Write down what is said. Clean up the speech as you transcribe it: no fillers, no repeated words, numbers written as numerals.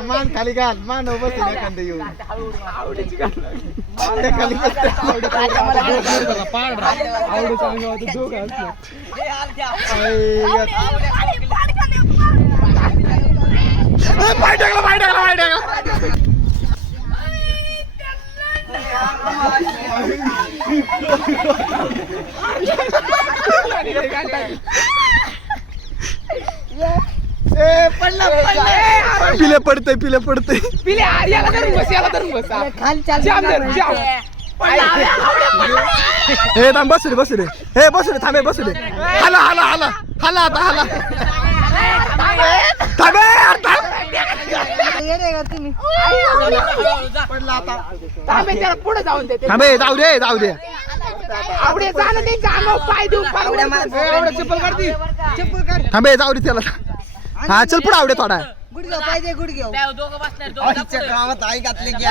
मान खाली घाल मान बस एखादं येऊन आवडीची खाली बसते पाय टाकला पिले पडते हे थांब बसू दे हे बसू दे थांबे बसू दे हाला आता पुढे जाऊन देते थांबे जाऊ दे आवडे जाणं ते जाणं पाय देऊ चप्पल कर थांबे जाऊ दे त्याला हा चल पुढे आवडे थोडा गुडघ्या पाहिजे गुडघ्या दोघं बसणार गावात आई घातले की